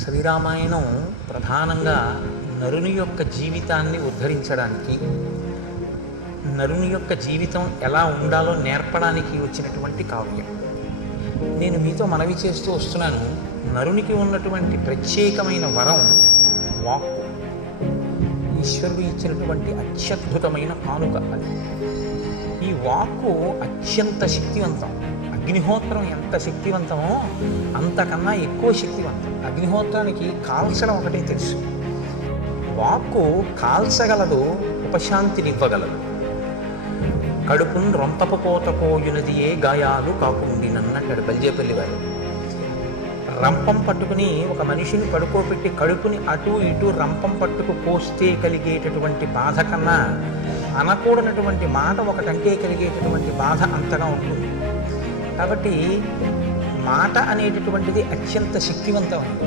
శ్రీరామాయణం ప్రధానంగా నరుని యొక్క జీవితాన్ని ఉద్ధరించడానికి, నరుని యొక్క జీవితం ఎలా ఉండాలో నేర్పడానికి వచ్చినటువంటి కావ్యం. నేను మీతో మనవి చేస్తూ వస్తున్నాను, నరునికి ఉన్నటువంటి ప్రత్యేకమైన వరం వాక్కు. ఈశ్వరుడు ఇచ్చినటువంటి అత్యద్భుతమైన కానుక అది. ఈ వాక్కు అత్యంత శక్తివంతం. అగ్నిహోత్రం ఎంత శక్తివంతమో అంతకన్నా ఎక్కువ శక్తివంతం. అగ్నిహోత్రానికి కాల్చడం ఒకటే తెలుసు, వాక్కు కాల్చగలదు, ఉపశాంతినివ్వగలదు. కడుపును రొంపపు కోత కోయునదియే గాయాలు కాకుండినన్నట్టాడు బల్జేపల్లి వారు. రంపం పట్టుకుని ఒక మనిషిని పడుకోబెట్టి కడుపుని అటు ఇటు రంపం పట్టుకు కోస్తే కలిగేటటువంటి బాధ కన్నా అనకూడనటువంటి మాట ఒకటంటే కలిగేటటువంటి బాధ అంతగా ఉంటుంది. కాబట్టి మాట అనేటటువంటిది అత్యంత శక్తివంతమైనది.